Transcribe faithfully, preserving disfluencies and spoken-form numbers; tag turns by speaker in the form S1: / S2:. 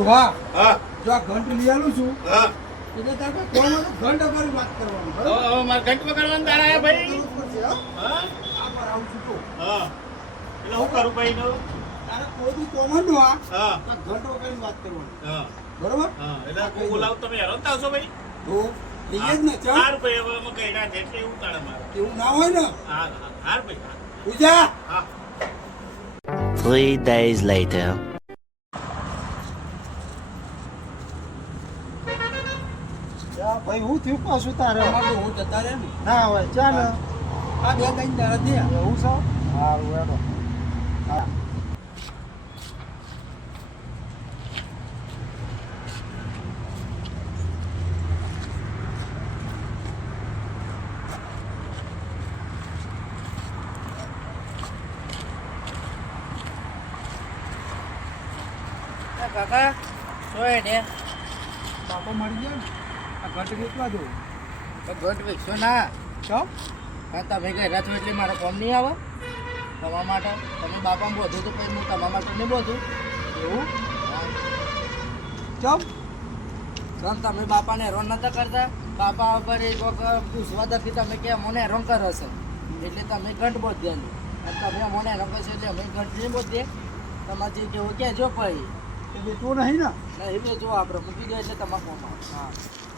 S1: ડોહા
S2: હા
S1: જો આ ઘંટ લઈ આલું છું
S2: હા
S1: એટલે તારે કોઈ કોમનો ઘંટ વગાડી વાત કરવાની
S2: હવે
S1: બરાબર?
S2: હવે મારે ઘંટ વગાડવાનું તારા આયા ભાઈ
S1: કરવું જ પડશે, હો.
S2: હા
S1: આ પર આવું છું તો
S2: હા એટલે હું કરું ભાઈ નો
S1: તારે કોઈ બી કોમન ડોહા
S2: હા
S1: આ ઘંટ વગાડી વાત કરવાની
S2: હા
S1: બરોબર?
S2: હા એટલે હું બોલાવું તમે હેરાન થાવશો ભાઈ
S1: તો લઈએ જ ને ચા
S2: હાર ભાઈ હવે અમે કઈડા છે એટલે એવું તારે મારે
S1: એવું ના હોય ને
S2: હા હા હાર ભાઈ હા
S1: પૂજા
S2: હા
S3: Three days later.
S4: ભાઈ હું થયું પાછું તારે
S1: અમારે તો હું જતા રહે ને
S4: ના હોય ચાલ
S1: આ બે ત્રણ દાડા થયા
S4: એવું છે સારું હેડો હા
S5: કાકા સોય ને
S1: બાપા મળી ગયા ને આ ઘંટ વેચવા દો
S5: તો ઘટ વેચશો ના
S1: ચમ
S5: હા તમે ઘરે છો એટલે મારે કોમ નહીં આવે તમારા માટે તમે બાપાને બોધું તો પછી હું તમારા માટે નહીં બોધું
S1: એવું
S5: હા.
S1: ચમ
S5: સર તમે બાપાને હેરાન નતા કરતા બાપા પર એક વખત પૂછવા દખી તમે કે અમને હેરાન કરો છો એટલે તમે ઘંટ બોધ્યા અને તમે અમને હેરાન કરશો એટલે અમે ઘંટ નહીં બોધીએ તમારે જે કેવું કહેજો પછી
S1: એ વેચવો નહીં ને
S5: નહીં વેચો આપણે મૂકી દો એટલે તમારે કોમ આવે
S1: હા